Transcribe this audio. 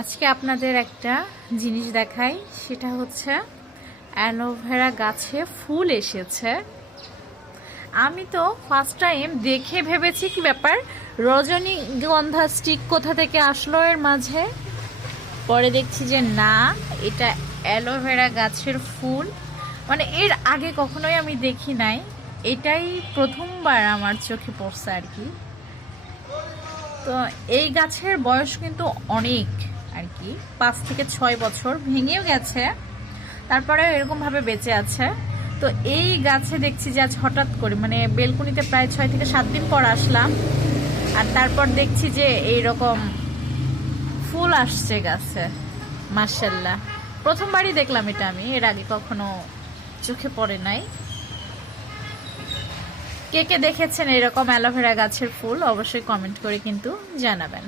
আজকে আপনাদের একটা জিনিস দেখাই, সেটা হচ্ছে অ্যালোভেরা গাছে ফুল এসেছে। আমি তো ফার্স্ট টাইম দেখে ভেবেছি কি ব্যাপার, রজনীগন্ধা স্টিক কোথা থেকে আসলো এর মাঝে। পরে দেখছি যে না, এটা অ্যালোভেরা গাছের ফুল। মানে এর আগে কখনোই আমি দেখি নাই, এটাই প্রথমবার আমার চোখে পড়ছে আর কি। তো এই গাছের বয়স কিন্তু অনেক আর কি, 5 থেকে 6 বছর, ভেঙেও গেছে, তারপরেও এরকম ভাবে বেঁচে আছে। তো এই গাছে দেখছি যে আজ হঠাৎ করে, মানে বেলকুনিতে প্রায় 6 থেকে 7 দিন পর আসলাম, আর তারপর দেখছি যে এইরকম ফুল আসছে গাছে। মাশাআল্লাহ, প্রথমবারই দেখলাম এটা, আমি এর আগে কখনো চোখে পড়ে নাই। কে কে দেখেছেন এরকম অ্যালোভেরা গাছের ফুল অবশ্যই কমেন্ট করে কিন্তু জানাবেন।